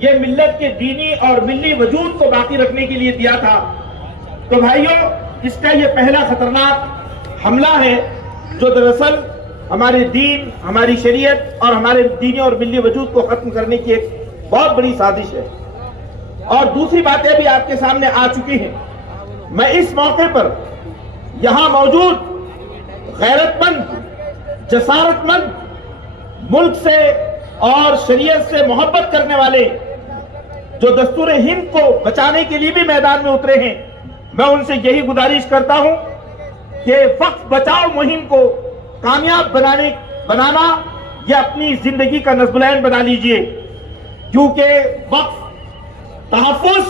ये मिल्लत के दीनी और मिल्ली वजूद को बाकी रखने के लिए दिया था। तो भाइयों इसका ये पहला खतरनाक हमला है जो दरअसल हमारे दीन, हमारी शरीयत और हमारे दीनी और मिल्ली वजूद को खत्म करने की एक बहुत बड़ी साजिश है। और दूसरी बातें भी आपके सामने आ चुकी हैं। मैं इस मौके पर यहां मौजूद गैरतमंद, जसारतमंद, मुल्क से और शरीयत से मोहब्बत करने वाले जो दस्तूर हिंद को बचाने के लिए भी मैदान में उतरे हैं, मैं उनसे यही गुजारिश करता हूं कि वक्फ बचाओ मुहिम को कामयाब बनाना ये अपनी जिंदगी का नज़्म बना लीजिए, क्योंकि वक्फ तहफ़्फ़ुज़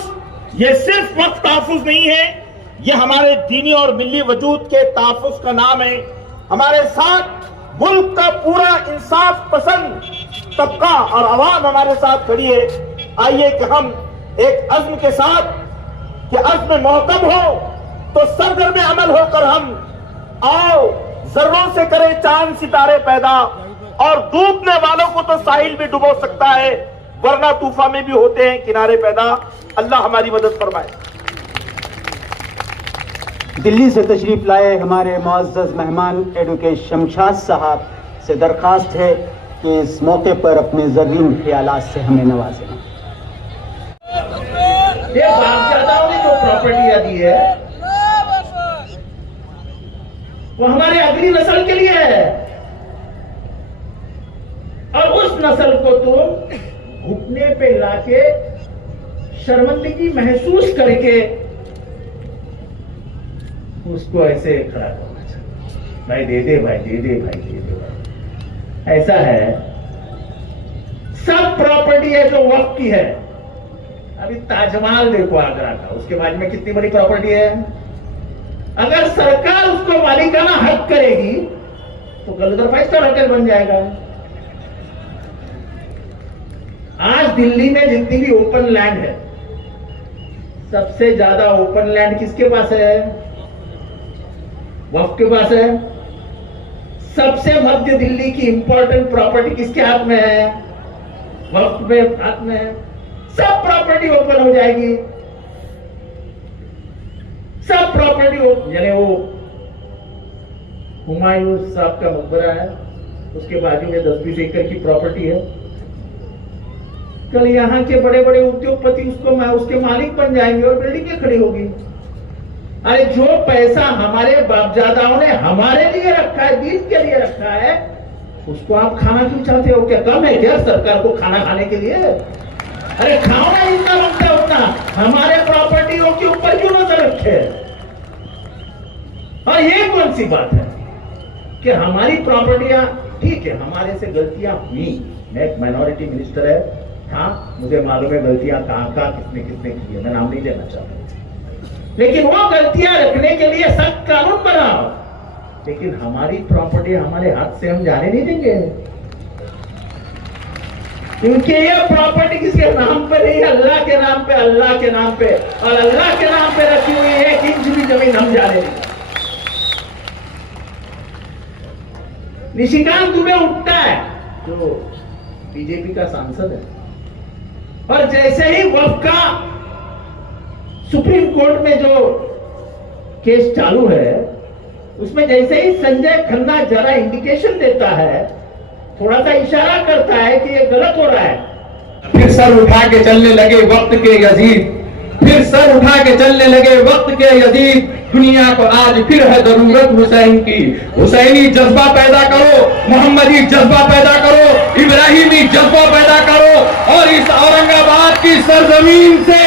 ये सिर्फ वक्फ तहफ़्फ़ुज़ नहीं है, ये हमारे दीनी और मिली वजूद के तहफ़्फ़ुज़ का नाम है। हमारे साथ मुल्क का पूरा इंसाफ पसंद तबका और आवाम हमारे साथ खड़ी है। आइए कि हम एक अज़्म के साथ, कि अज़्म मोहकम हो तो सरगर्म अमल होकर हम आओ जर्रों से करें चांद सितारे पैदा, और डूबने वालों को तो साहिल भी डुबो सकता है, वरना तूफान में भी होते हैं किनारे पैदा। अल्लाह हमारी मदद फरमाए। दिल्ली से तशरीफ लाए हमारे मुअज़्ज़ज़ मेहमान एडवोकेट शमशाद साहब से दरख्वास्त है कि इस मौके पर अपने ज़रीन ख्यालात से हमें नवाजें। ये बापदादाओं ने जो प्रॉपर्टियां दी है वो हमारे अगली नस्ल के लिए है, और उस नस्ल को तुम घुटने पे लाके शर्मिंदगी महसूस करके उसको ऐसे खड़ा करना चाहिए, भाई दे दे भाई दे दे भाई दे दे भाई। ऐसा है, सब प्रॉपर्टी है जो वक्त की है। अभी ताजमहल देखो आगरा का, उसके बाद में कितनी बड़ी प्रॉपर्टी है। अगर सरकार उसको मालिकाना हक करेगी तो गलदर 5 स्टार होटल बन जाएगा। आज दिल्ली में जितनी भी ओपन लैंड है, सबसे ज्यादा ओपन लैंड किसके पास है? वक्फ के पास है। सबसे मध्य दिल्ली की इंपॉर्टेंट प्रॉपर्टी किसके हाथ में है? वक्फ के हाथ में है। सब प्रॉपर्टी ओपन हो जाएगी, सब प्रॉपर्टी यानी वो हुमायूं साहब का मकबरा है, उसके बाजू में 10-20 एकड़ की प्रॉपर्टी है। कल यहाँ के बड़े बड़े उद्योगपति उसके मालिक बन जाएंगे और बिल्डिंगें खड़ी होगी। अरे जो पैसा हमारे बापदादाओं ने हमारे लिए रखा है, दीन के लिए रखा है, उसको आप खाना क्यों चाहते हो? क्या कम है क्या सरकार को खाना खाने के लिए? अरे खाओ ना, इतना बनता उतना, हमारे प्रॉपर्टियों के ऊपर क्यों नजर रखे? और ये कौन सी बात है कि हमारी प्रॉपर्टियां, ठीक है हमारे से गलतियां हुई, मैं एक माइनॉरिटी मिनिस्टर है, हाँ मुझे मालूम है गलतियां कहां किसने किसने की है, मैं नाम नहीं लेना चाहता, लेकिन वो गलतियां रखने के लिए सख्त कानून बनाओ। लेकिन हमारी प्रॉपर्टी हमारे हाथ से हम जाने नहीं देंगे, क्योंकि ये प्रॉपर्टी किसके नाम पे नहीं, अल्लाह के नाम पे, अल्लाह के नाम पे, और अल्लाह के नाम पे रखी हुई है। 1 इंच भी जमीन हम जाने नहीं। निशिकांत दुबे उठता है जो बीजेपी का सांसद है, और जैसे ही वक्फ का सुप्रीम कोर्ट में जो केस चालू है, उसमें जैसे ही संजय खन्ना जरा इंडिकेशन देता है, थोड़ा सा इशारा करता है कि ये गलत हो रहा है, फिर सर उठा के चलने लगे वक्त के यजीद, फिर सर उठा के चलने लगे वक्त के यजीद। दुनिया को आज फिर है जरूरत हुसैन की। हुसैनी जज्बा पैदा करो, मोहम्मदी जज्बा पैदा करो, इब्राहिमी जज्बा पैदा करो, और इस औरंगाबाद की सरजमीन से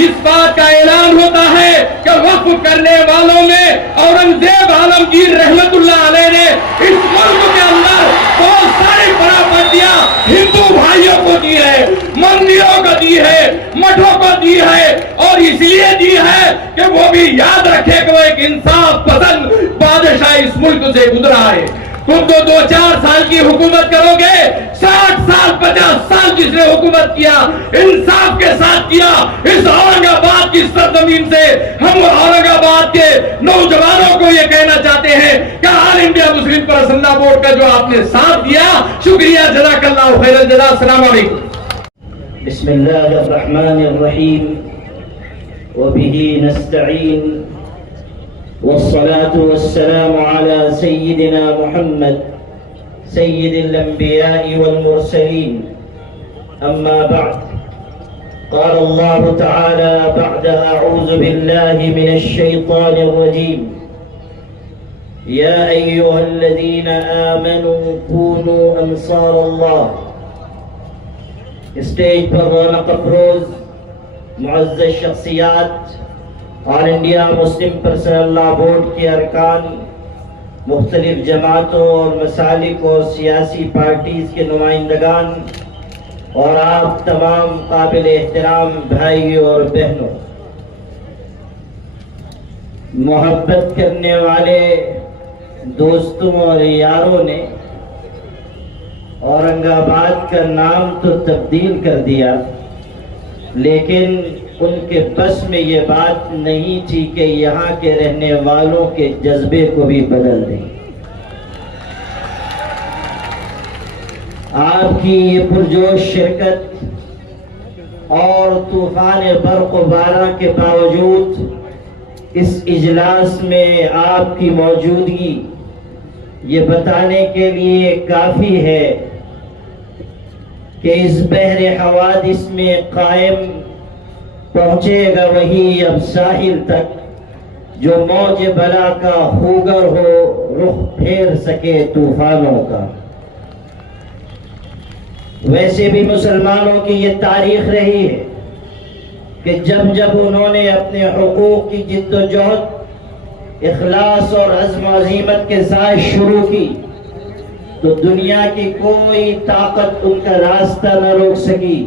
इस बात का ऐलान होता है कि वक्फ करने वालों में औरंगजेब आलमगीर रहमतुल्लाह अलैह ने इस मुल्क के अंदर बहुत सारी प्रॉपर्टियां हिंदू भाइयों को दी है, मंदिरों को दी है, मठों को दी है, और इसलिए दी है कि वो भी याद रखे कि वो एक इंसाफ पसंद बादशाह इस मुल्क से गुजरा है। तुम तो 2-4 साल की हुकूमत करोगे, 60 साल 50 साल जिसने हुकूमत किया, इंसाफ के साथ किया। इस औरंगाबाद की सरजमीन से हम औरंगाबाद के नौजवानों को ये कहना चाहते हैं कि all India Muslim personal board का जो आपने साथ दिया, शुक्रिया, जज़ाकल्लाहु खैरन जज़ा। अस्सलाम वालेकुम। बिस्मिल्लाहिर्रहमानिर्रहीम व बिही नस्तईन वस्सलातु वस्सलामु अला सय्यिदिना मुहम्मद सय्यिदिल अंबिया'i वल मुरसलीन, अम्मा बअद। क़ाल अल्लाहु तआला बअद अऊज़ु बिल्लाहि मिनश शैतानिर रजीम, या अय्युहल्लज़ीना आमनू कूनू अंसारल्लाह। स्टेज पर रौनक अफरोज मुअज़्ज़ज़ शख्सियात, All India Muslim Personal Law Board के अरकान, मुख्तलिफ जमातों और मसालिक और सियासी पार्टीज़ के नुमाइंदगान और आप तमाम काबिल एहतराम भाइयों और बहनों, मोहब्बत करने वाले दोस्तों और यारों ने औरंगाबाद का नाम तो तब्दील कर दिया, लेकिन उनके बस में ये बात नहीं थी कि यहाँ के रहने वालों के जज्बे को भी बदल दें। आपकी ये पुरजोश शिरकत और तूफान बर्क़ व बारिश के बावजूद इस इजलास में आपकी मौजूदगी ये बताने के लिए काफ़ी है कि इस बहरे हवादिस में कायम पहुँचेगा वही अब साहिल तक जो मौज बला का होगर हो, रुख फेर सके तूफानों का। वैसे भी मुसलमानों की ये तारीख रही है कि जब जब उन्होंने अपने हुकूक की जिद्दोजहद इखलास और अज़्म अज़ीमत के साथ शुरू की तो दुनिया की कोई ताकत उनका रास्ता न रोक सकी।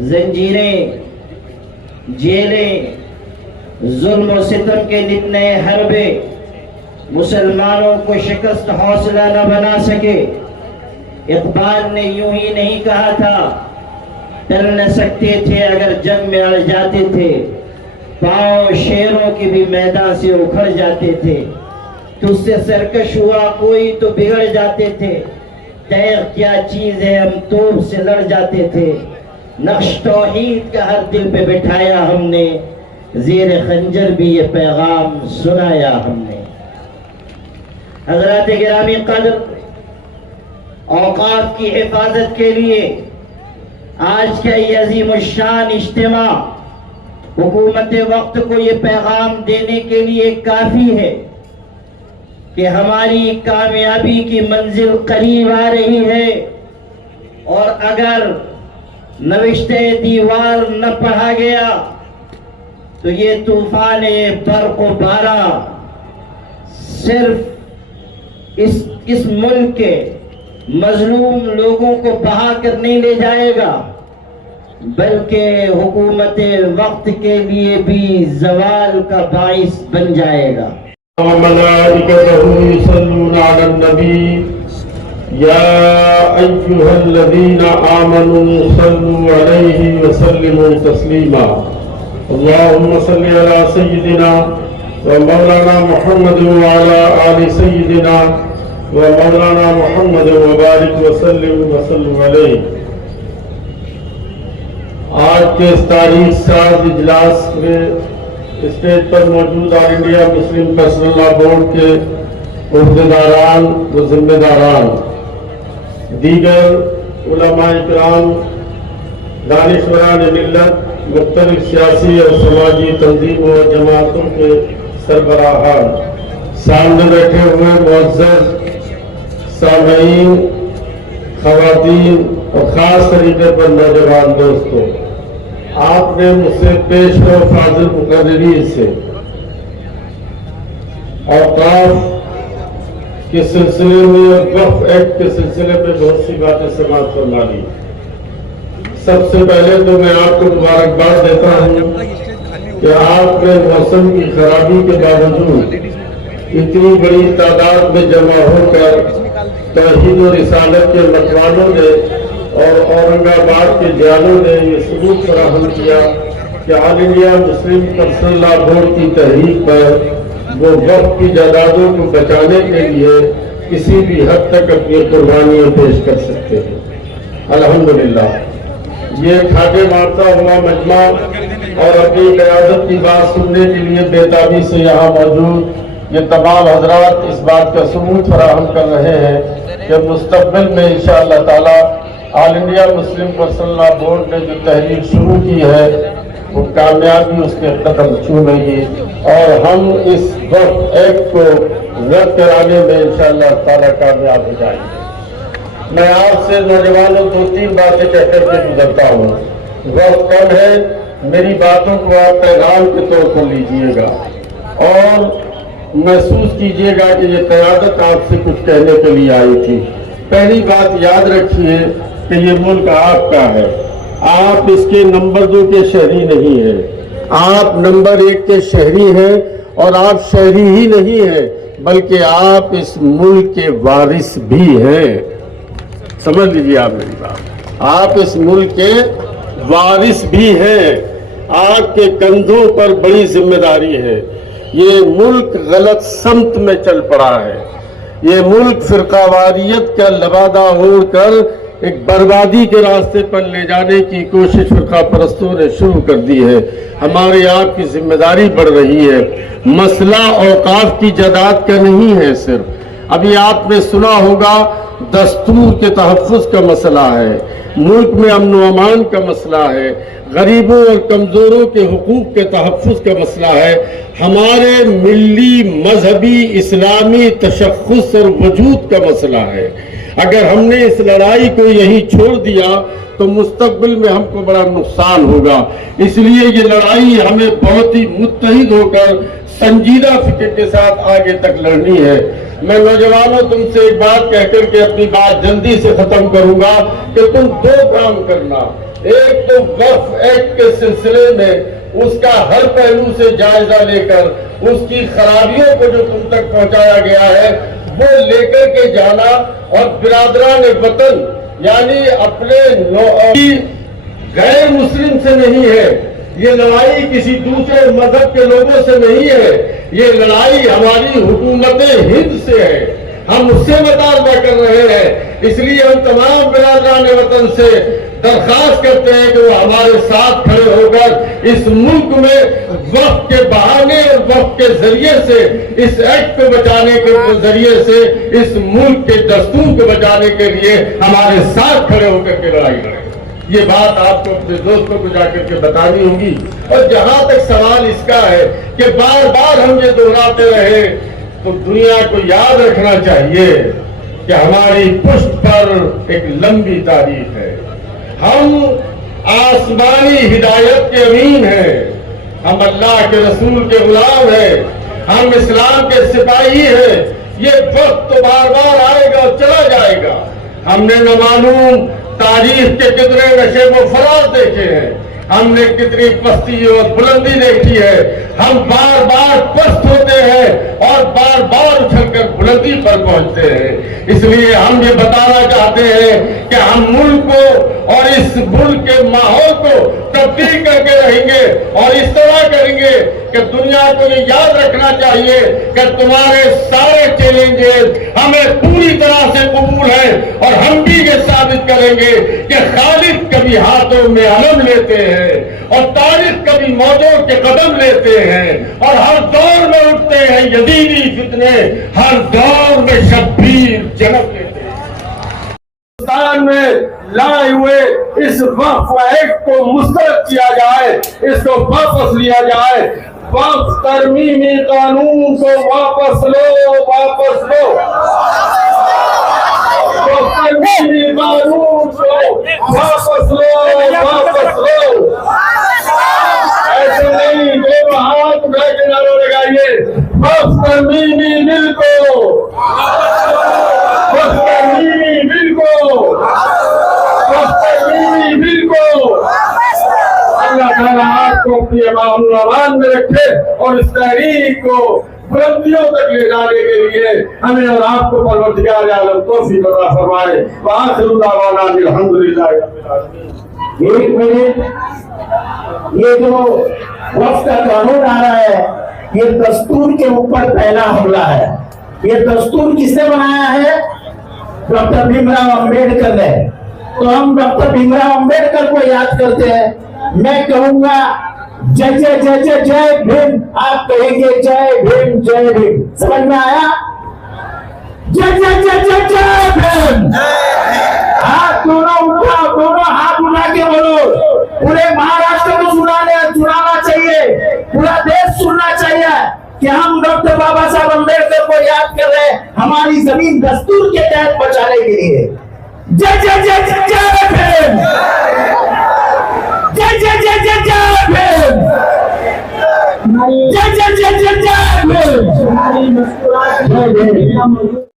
जंजीरें, जेलें, जुल्म और सितम के नितने हरबे मुसलमानों को शिकस्त हौसला न बना सके। इकबाल ने यूं ही नहीं कहा था, टल न सकते थे अगर जंग में अड़ जाते थे, पांव शेरों के भी मैदान से उखड़ जाते थे, तुझसे सरकश हुआ कोई तो बिगड़ जाते थे, तैर क्या चीज है हम तोप से लड़ जाते थे, नक्श तौहीद का हर दिल पे बिठाया हमने, ज़ेर खंजर भी ये पैगाम सुनाया हमने। हज़रात गिरामी क़द्र, औक़ाफ़ की हिफाजत के लिए आज का ये अज़ीमुश्शान इज्तिमा हुकूमत वक्त को ये पैगाम देने के लिए काफ़ी है कि हमारी कामयाबी की मंजिल करीब आ रही है और अगर नविश्ते दीवार न पढ़ा गया तो ये तूफान बर्क़ व बारिश सिर्फ इस मुल्क के मजलूम लोगों को बहा कर नहीं ले जाएगा, बल्कि हुकूमत वक्त के लिए भी ज़वाल का बाइस बन जाएगा। मलाइकतहु युसल्लूना अलन नबी या अय्युहल्लज़ीना आमनू सल्लू अलैहि व सल्लिमू तस्लीमा। अल्लाहुम्मा सल्लि अला सय्यिदिना व मौलाना मुहम्मद व अला आलि सय्यिदिना व मौलाना मुहम्मद व बारिक वसल्लिम वसल्लम अलैहि। आज के इस तारीख साज इजलास में स्टेज पर मौजूद all India Muslim Personal Law Board के उहदेदारान व जिम्मेदारान, दीगर उलमाए किराम, दानिशवरान मिल्लत, मुख्तलिफ सियासी और समाजी तंजीमों और जमातों के सरबराहान, सामने बैठे हुए मुअज़्ज़ज़ सामईन, ख़वातीन और ख़ास तरीके पर नौजवान दोस्तों, आपने मुझसे पेश और फाजिल मुकर्ररीन से औक़ाफ़ के सिलसिले में और वक्फ़ एक्ट के सिलसिले में बहुत सी बातें समाअत फरमा ली। सबसे पहले तो मैं आपको मुबारकबाद देता हूँ कि आपने मौसम की खराबी के बावजूद इतनी बड़ी तादाद में जमा होकर तौहीद और रिसालत के मतवालों ने और औरंगाबाद के जालों ने ये सबूत फराहम किया कि all India Muslim Personal Law board की तहरीक पर वो वक्त की जायदादों को बचाने के लिए किसी भी हद तक अपनी कुर्बानियाँ पेश कर सकते हैं। अल्हम्दुलिल्लाह, ये ठाटे मारता हुआ मजमा और अपनी क़यादत की बात सुनने के लिए बेताबी से यहाँ मौजूद ये तमाम हजरात इस बात का सबूत फराहम कर रहे हैं कि मुस्तक़बिल में इंशाअल्लाह ताला all India Muslim Personal Law Board ने जो तहरीक शुरू की है वो कामयाबी उसके कदम छूमेगी और हम इस वक्त एक्ट को रद्द कराने में इंशाअल्लाह ताला कामयाब हो जाएंगे। मैं आपसे नौजवानों दो तीन बातें कहकर के गुजरता हूँ, वक्त कम है, मेरी बातों को आप पैगाम के तौर पर लीजिएगा और महसूस कीजिएगा कि ये क़यादत आपसे कुछ कहने के लिए आई थी। पहली बात याद रखिए कि ये मुल्क आपका है, आप इसके नंबर 2 के शहरी नहीं हैं, आप नंबर 1 के शहरी हैं। और आप शहरी ही नहीं हैं बल्कि आप इस मुल्क के वारिस भी हैं। समझ लीजिए आप मेरी बात, आप इस मुल्क के वारिस भी हैं। आपके कंधों पर बड़ी जिम्मेदारी है। ये मुल्क गलत समत में चल पड़ा है। ये मुल्क फिरकावारियत का लबादा ओढ़कर एक बर्बादी के रास्ते पर ले जाने की कोशिश फिरका परस्तों ने शुरू कर दी है। हमारे आपकी जिम्मेदारी बढ़ रही है। मसला औकाफ की जायदाद का नहीं है सिर्फ। अभी आपने सुना होगा दस्तूर के तहफ़्फ़ुज़ का मसला है, मुल्क में अमन व अमान का मसला है, गरीबों और कमज़ोरों के हुकूक के तहफ़्फ़ुज़ का मसला है, हमारे मिली मजहबी इस्लामी तशख़्ख़ुस और वजूद का मसला है। अगर हमने इस लड़ाई को यहीं छोड़ दिया तो मुस्तक़बिल में हमको बड़ा नुकसान होगा। इसलिए ये लड़ाई हमें बहुत ही मुत्तहिद होकर संजीदा फिक्र के साथ आगे तक लड़नी है। मैं नौजवानों तुमसे एक बात कहकर के अपनी बात जल्दी से खत्म करूंगा कि तुम 2 काम करना। एक तो वक्फ एक्ट के सिलसिले में उसका हर पहलू से जायजा लेकर उसकी खराबियों को जो तुम तक पहुंचाया गया है वो लेकर के जाना, और बिरादरान वतन यानी अपने गैर मुस्लिम से नहीं है, ये लड़ाई किसी दूसरे मजहब के लोगों से नहीं है, ये लड़ाई हमारी हुकूमत हिंद से है। हम उससे मुतालबा कर रहे हैं। इसलिए हम तमाम बिरादरान वतन से दरखास्त करते हैं कि वो हमारे साथ खड़े होकर इस मुल्क में वक्त के बहाने और वक्त के जरिए से इस एक्ट को बचाने के जरिए से इस मुल्क के दस्तूर को बचाने के लिए हमारे साथ खड़े होकर के लड़ाई लड़ें। ये बात आपको अपने दोस्तों को जाकर के बतानी होगी। और जहां तक सवाल इसका है कि बार बार हम ये दोहराते रहे, तो दुनिया को याद रखना चाहिए कि हमारी पुष्ट पर एक लंबी तारीख है। हम आसमानी हिदायत के अमीन हैं, हम अल्लाह के रसूल के गुलाम हैं, हम इस्लाम के सिपाही हैं। ये वक्त तो बार बार आएगा और चला जाएगा। हमने न मालूम तारीख के कितने नशे व फराज देखे हैं, हमने कितनी पस्ती और बुलंदी देखी है। हम बार बार पस्त होते हैं और बार बार उछलकर बुलंदी पर पहुंचते हैं। इसलिए हम ये बताना चाहते हैं कि हम मुल्क को और इस मुल्क के माहौल को तब्दील करके रहेंगे और इस तरह करेंगे कि दुनिया को ये याद रखना चाहिए कि तुम्हारे सारे चैलेंजेस हमें पूरी तरह से कबूल है, और हम भी ये साबित करेंगे कि खालिद कभी हाथों में अलम लेते हैं और तारिक कभी मौजों के कदम लेते हैं, और हर दौर में उठते हैं यजीदी फितने, हर दौर में शब्बीर जन्म लेते हैं। हिंदुस्तान में लाए हुए इस वक्फ एक्ट को मुस्तरद किया जाए, इसको वापस लिया जाए। वक्फ तरमीमी कानून को वापस लो, वापस लो। वक्फ तरमीमी कानून को वापस लो, वापस लो। ऐसे नहीं, दो हाथ उठा के नारा लगाइए, वक्फ तरमीमी बिल को, वक्फ तरमीमी बिल को, वक्फ तरमीमी बिल को। अल्लाह ताला आपको अपनी अमान में रखे और इस तहरीक को बुलंदियों तक ले जाने के लिए हमें और आपको परवरदिगार आलम तौफीक अता फरमाए। व आखिरु दावाना अल्हम्दुलिल्लाह रब्बिल आलमीन। एक मिनट, ये जो वक्फ का कानून आ रहा है, ये दस्तूर के ऊपर पहला हमला है। ये दस्तूर किसने बनाया है? डॉक्टर भीमराव अंबेडकर ने। तो हम डॉक्टर भीमराव अंबेडकर को याद करते हैं। मैं कहूंगा जय जय जय जय जय भीम, आप कहेंगे जय भीम जय भीम। समझ में आया? जय जय जय जय जय भीम। हाथ दोनों उठाओ, दोनों हाथ उठा के बोलो। पूरे महाराष्ट्र को सुनाना चाहिए, पूरा देश सुनना चाहिए कि हम डॉक्टर बाबा साहब अंबेडकर को याद कर रहे हैं, हमारी जमीन दस्तूर के तहत बचाने के लिए। जय जय जय जय जय भीम, जय जय जय जय जय भीम, जय जय जय जय जय भीम। हमारी मुस्कुराहट